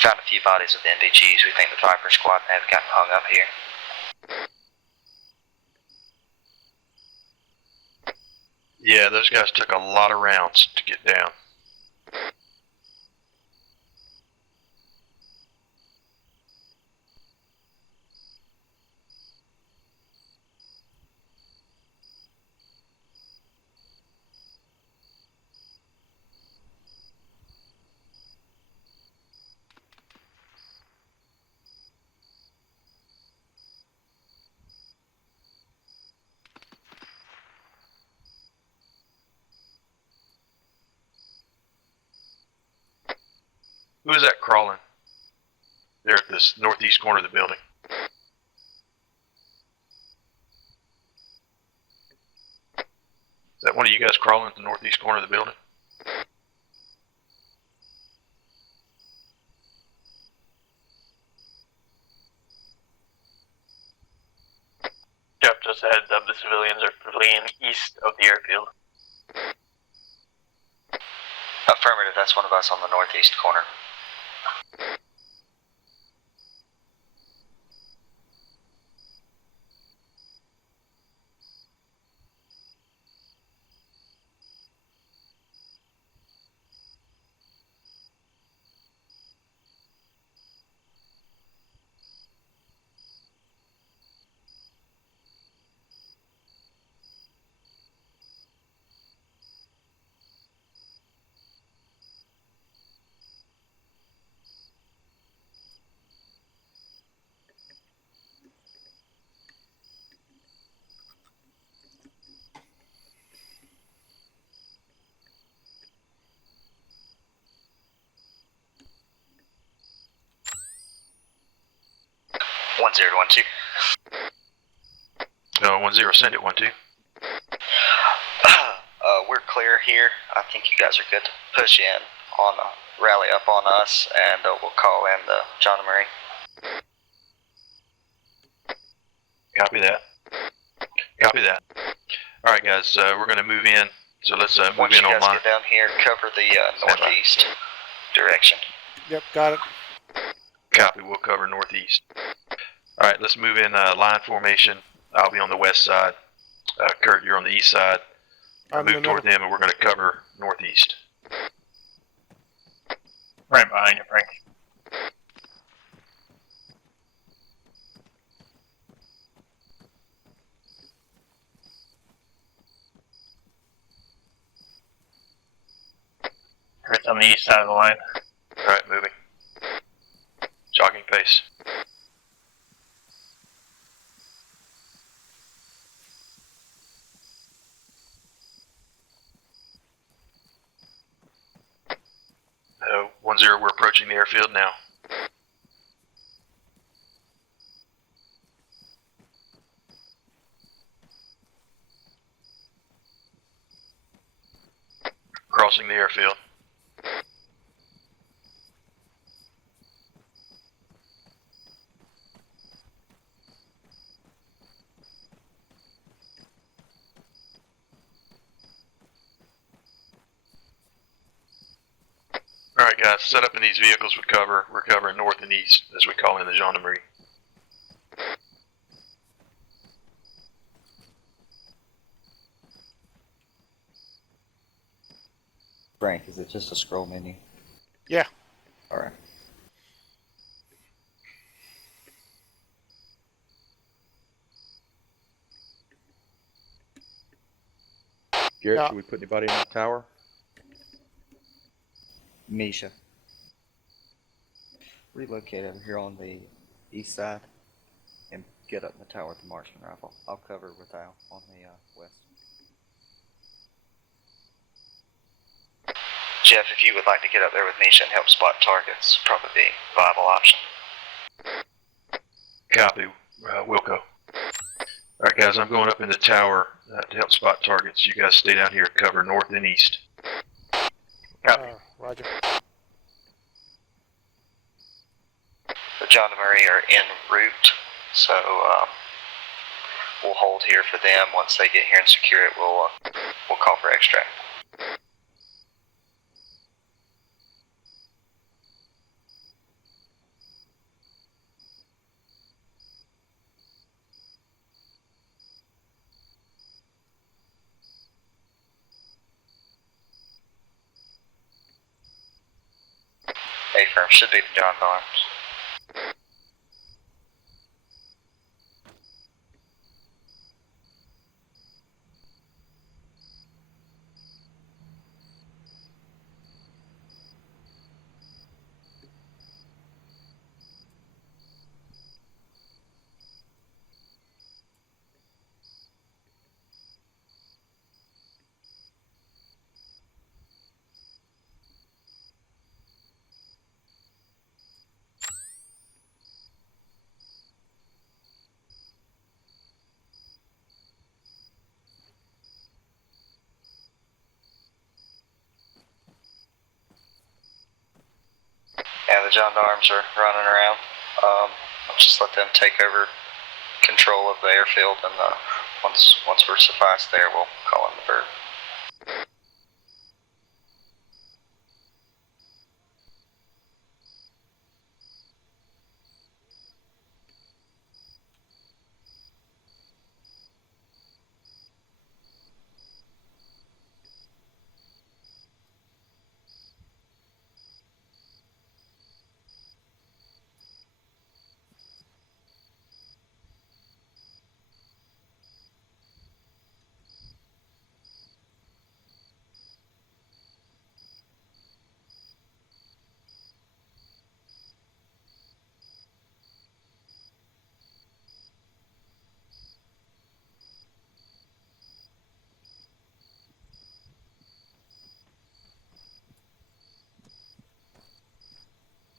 Found a few bodies with NVGs. We think the Viper squad may have gotten hung up here. Yeah, those guys took a lot of rounds to get down. Who is that crawling? There at this northeast corner of the building. Is that one of you guys crawling at the northeast corner of the building? Jeff just a heads up, the civilians are fleeing east of the airfield. Affirmative, that's one of us on the northeast corner. One zero to 1 2. 1-0, send it 1-2. We're clear here. I think you guys are good to push in on rally up on us, and we'll call in the Gendarmerie. Copy that. Copy that. All right, guys, we're going to move in. So let's move Once in you guys online. get down here, cover the northeast direction. Yep, got it. Copy. We'll cover northeast. All right, let's move in line formation. I'll be on the west side. Kurt, you're on the east side. Move toward them, and we're going to cover northeast. Right behind you, Frank. Kurt's on the east side of the line. All right, moving. Jogging pace. No, 1-0, we're approaching the airfield now. Crossing the airfield. Alright guys, set up in these vehicles we cover. We're covering north and east as we call in the Gendarmerie. Frank, is it just a scroll menu? Yeah. Alright. Garrett, Yeah. should we put anybody in that tower? Misha. Relocate over here on the east side and get up in the tower with the marksman rifle. I'll cover with Al on the west. Jeff, if you would like to get up there with Misha and help spot targets, probably be a viable option. Copy, Wilco. Alright guys, I'm going up in the tower to help spot targets. You guys stay down here, cover north and east. Copy. Roger. The Gendarmerie are en route, so we'll hold here for them. Once they get here and secure it, we'll call for extract. A-firm should be the John Barnes. gendarmes are running around. I'll just let them take over control of the airfield, and once we're sufficed there, we'll call in the bird.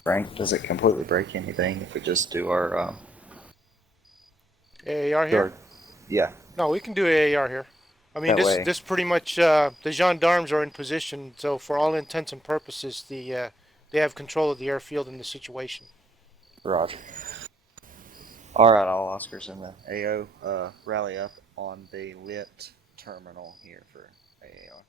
Frank, does it completely break anything if we just do our AAR here? yeah? No, we can do AAR here. I mean, That way. this pretty much, the gendarmes are in position, so for all intents and purposes, they have control of the airfield and the situation. Roger. All right, all Oscars in the AO, rally up on the lit terminal here for AAR.